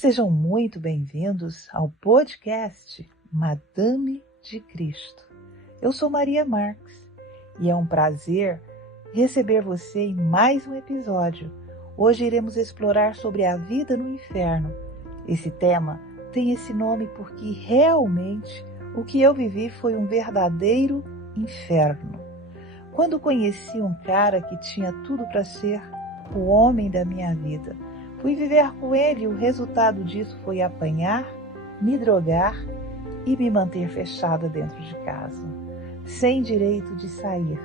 Sejam muito bem-vindos ao podcast Madame de Cristo. Eu sou Maria Marques e é um prazer receber você em mais um episódio. Hoje iremos explorar sobre a vida no inferno. Esse tema tem esse nome porque realmente o que eu vivi foi um verdadeiro inferno. Quando conheci um cara que tinha tudo para ser o homem da minha vida, fui viver com ele e o resultado disso foi apanhar, me drogar e me manter fechada dentro de casa, sem direito de sair.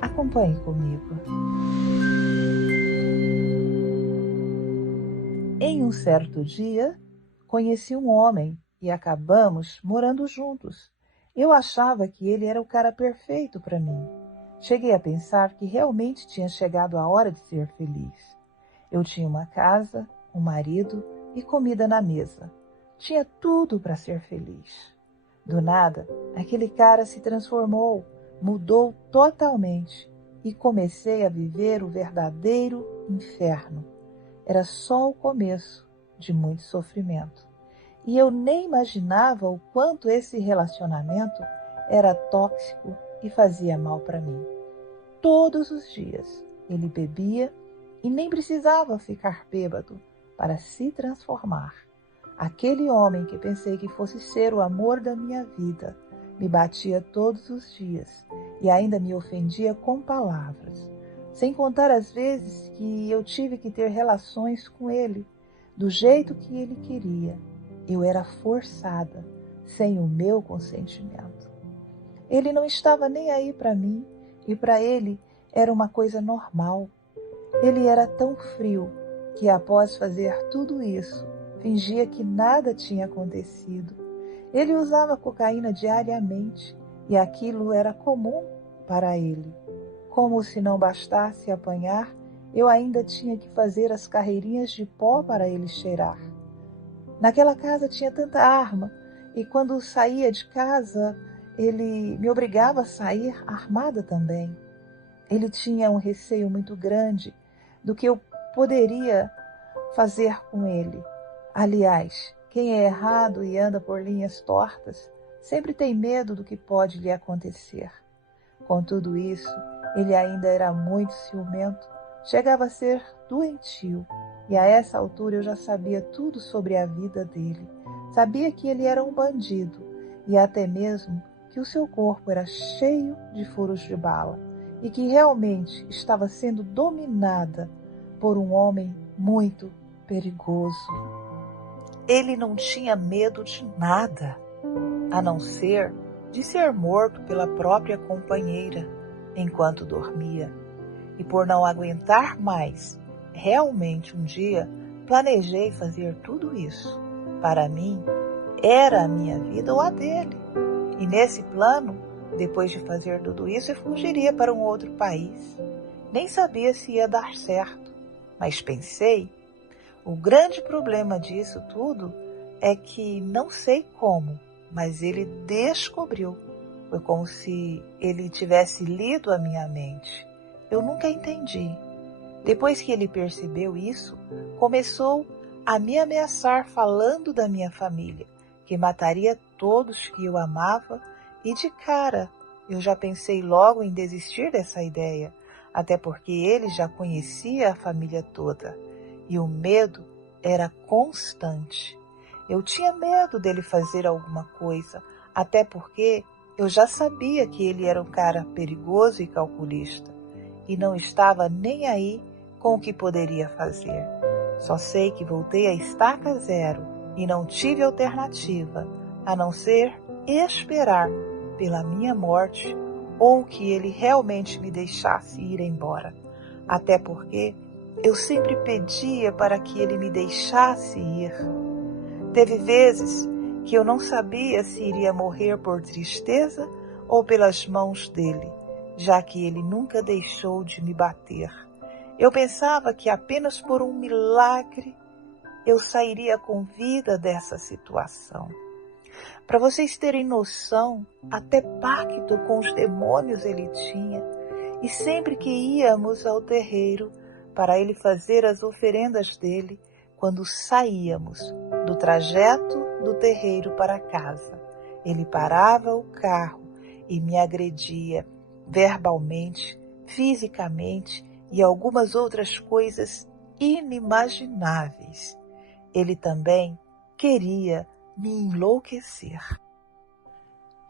Acompanhe comigo. Em um certo dia, conheci um homem e acabamos morando juntos. Eu achava que ele era o cara perfeito para mim. Cheguei a pensar que realmente tinha chegado a hora de ser feliz. Eu tinha uma casa, um marido e comida na mesa. Tinha tudo para ser feliz. Do nada, aquele cara se transformou, mudou totalmente e comecei a viver o verdadeiro inferno. Era só o começo de muito sofrimento. E eu nem imaginava o quanto esse relacionamento era tóxico e fazia mal para mim. Todos os dias ele bebia e nem precisava ficar bêbado para se transformar. Aquele homem que pensei que fosse ser o amor da minha vida me batia todos os dias e ainda me ofendia com palavras, sem contar as vezes que eu tive que ter relações com ele, do jeito que ele queria. Eu era forçada, sem o meu consentimento. Ele não estava nem aí para mim e para ele era uma coisa normal. Ele era tão frio que, após fazer tudo isso, fingia que nada tinha acontecido. Ele usava cocaína diariamente e aquilo era comum para ele. Como se não bastasse apanhar, eu ainda tinha que fazer as carreirinhas de pó para ele cheirar. Naquela casa tinha tanta arma e quando saía de casa, ele me obrigava a sair armada também. Ele tinha um receio muito grande do que eu poderia fazer com ele. Aliás, quem é errado e anda por linhas tortas sempre tem medo do que pode lhe acontecer. Com tudo isso, ele ainda era muito ciumento, chegava a ser doentio, e a essa altura eu já sabia tudo sobre a vida dele. Sabia que ele era um bandido e até mesmo que o seu corpo era cheio de furos de bala e que realmente estava sendo dominada por um homem muito perigoso. Ele não tinha medo de nada, a não ser de ser morto pela própria companheira enquanto dormia. E por não aguentar mais, realmente um dia planejei fazer tudo isso. Para mim, era a minha vida ou a dele. E nesse plano, depois de fazer tudo isso, eu fugiria para um outro país. Nem sabia se ia dar certo, mas pensei, o grande problema disso tudo é que não sei como, mas ele descobriu. Foi como se ele tivesse lido a minha mente. Eu nunca entendi. Depois que ele percebeu isso, começou a me ameaçar falando da minha família, que mataria todos que eu amava, e de cara eu já pensei logo em desistir dessa ideia, até porque ele já conhecia a família toda, e o medo era constante. Eu tinha medo dele fazer alguma coisa, até porque eu já sabia que ele era um cara perigoso e calculista, e não estava nem aí com o que poderia fazer. Só sei que voltei à estaca zero e não tive alternativa, a não ser esperar pela minha morte ou que ele realmente me deixasse ir embora. Até porque eu sempre pedia para que ele me deixasse ir. Teve vezes que eu não sabia se iria morrer por tristeza ou pelas mãos dele, já que ele nunca deixou de me bater. Eu pensava que apenas por um milagre eu sairia com vida dessa situação. Para vocês terem noção, até pacto com os demônios ele tinha, e sempre que íamos ao terreiro para ele fazer as oferendas dele, quando saíamos, do trajeto do terreiro para casa. Ele parava o carro e me agredia verbalmente, fisicamente e algumas outras coisas inimagináveis. Ele também queria me enlouquecer.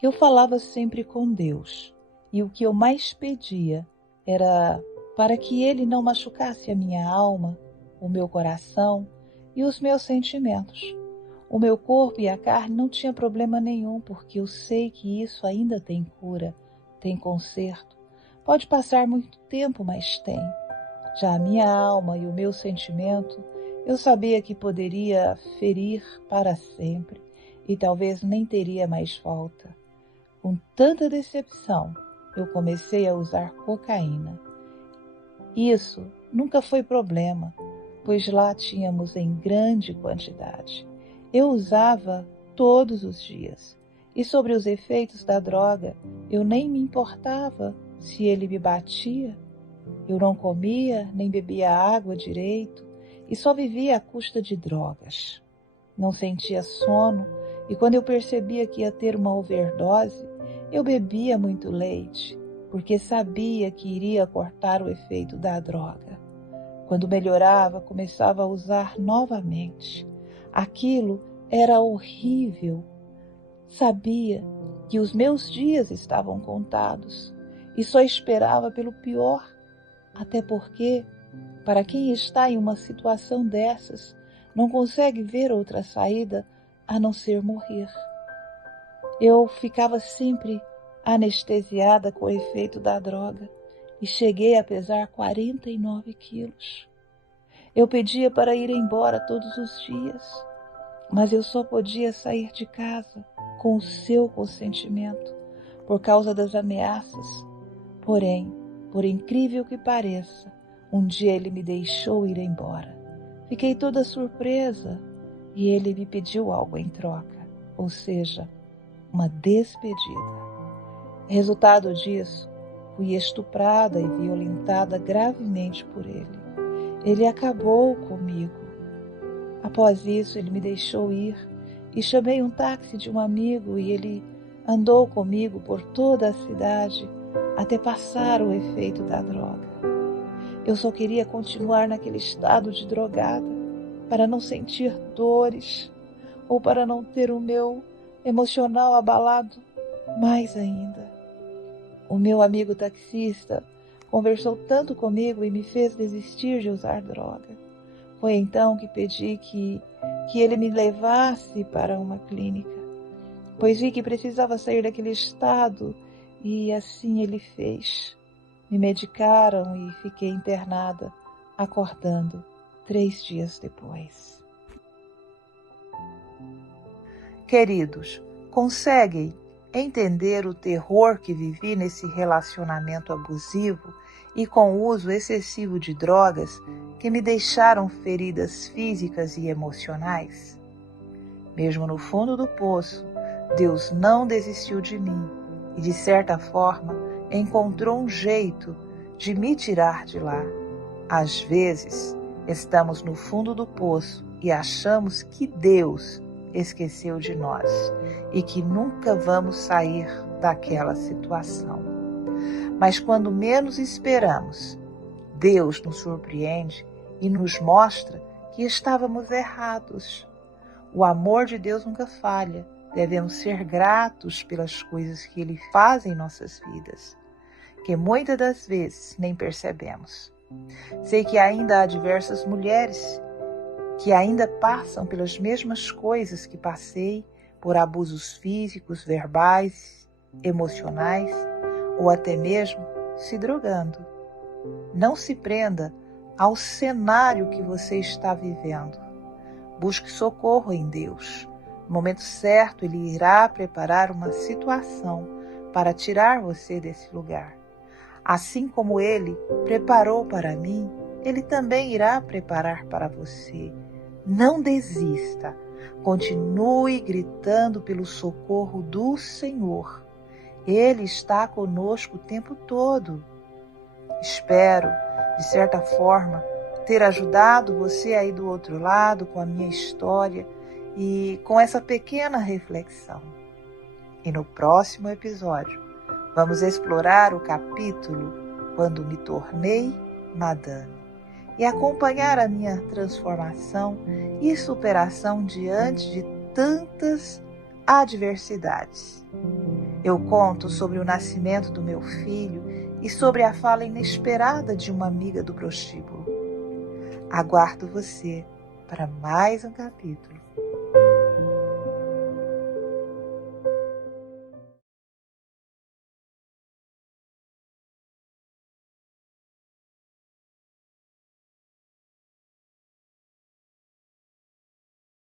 Eu falava sempre com Deus, e o que eu mais pedia era para que Ele não machucasse a minha alma, o meu coração e os meus sentimentos. O meu corpo e a carne não tinha problema nenhum, porque eu sei que isso ainda tem cura, tem conserto. Pode passar muito tempo, mas tem. Já a minha alma e o meu sentimento, eu sabia que poderia ferir para sempre e talvez nem teria mais volta. Com tanta decepção, eu comecei a usar cocaína. Isso nunca foi problema, pois lá tínhamos em grande quantidade. Eu usava todos os dias. E sobre os efeitos da droga, eu nem me importava se ele me batia. Eu não comia nem bebia água direito e só vivia à custa de drogas. Não sentia sono e quando eu percebia que ia ter uma overdose, eu bebia muito leite, porque sabia que iria cortar o efeito da droga. Quando melhorava, começava a usar novamente. Aquilo era horrível. Sabia que os meus dias estavam contados e só esperava pelo pior. Até porque, para quem está em uma situação dessas, não consegue ver outra saída a não ser morrer. Eu ficava sempre anestesiada com o efeito da droga e cheguei a pesar 49 quilos. Eu pedia para ir embora todos os dias, mas eu só podia sair de casa com o seu consentimento por causa das ameaças. Porém, por incrível que pareça, um dia ele me deixou ir embora. Fiquei toda surpresa e ele me pediu algo em troca, ou seja, uma despedida. Resultado disso, fui estuprada e violentada gravemente por ele. Ele acabou comigo. Após isso, ele me deixou ir e chamei um táxi de um amigo e ele andou comigo por toda a cidade até passar o efeito da droga. Eu só queria continuar naquele estado de drogada para não sentir dores ou para não ter o meu emocional abalado mais ainda. O meu amigo taxista conversou tanto comigo e me fez desistir de usar droga. Foi então que pedi que ele me levasse para uma clínica, pois vi que precisava sair daquele estado e assim ele fez. Me medicaram e fiquei internada, acordando 3 dias depois. Queridos, conseguem entender o terror que vivi nesse relacionamento abusivo e com o uso excessivo de drogas que me deixaram feridas físicas e emocionais? Mesmo no fundo do poço, Deus não desistiu de mim e, de certa forma, encontrou um jeito de me tirar de lá. Às vezes, estamos no fundo do poço e achamos que Deus esqueceu de nós e que nunca vamos sair daquela situação. Mas quando menos esperamos, Deus nos surpreende e nos mostra que estávamos errados. O amor de Deus nunca falha. Devemos ser gratos pelas coisas que Ele faz em nossas vidas, que muitas das vezes nem percebemos. Sei que ainda há diversas mulheres que ainda passam pelas mesmas coisas que passei, por abusos físicos, verbais, emocionais ou até mesmo se drogando. Não se prenda ao cenário que você está vivendo. Busque socorro em Deus. No momento certo, Ele irá preparar uma situação para tirar você desse lugar. Assim como Ele preparou para mim, Ele também irá preparar para você. Não desista. Continue gritando pelo socorro do Senhor. Ele está conosco o tempo todo. Espero, de certa forma, ter ajudado você aí do outro lado com a minha história e com essa pequena reflexão. E no próximo episódio, vamos explorar o capítulo Quando Me Tornei Madame e acompanhar a minha transformação e superação diante de tantas adversidades. Eu conto sobre o nascimento do meu filho e sobre a fala inesperada de uma amiga do prostíbulo. Aguardo você para mais um capítulo.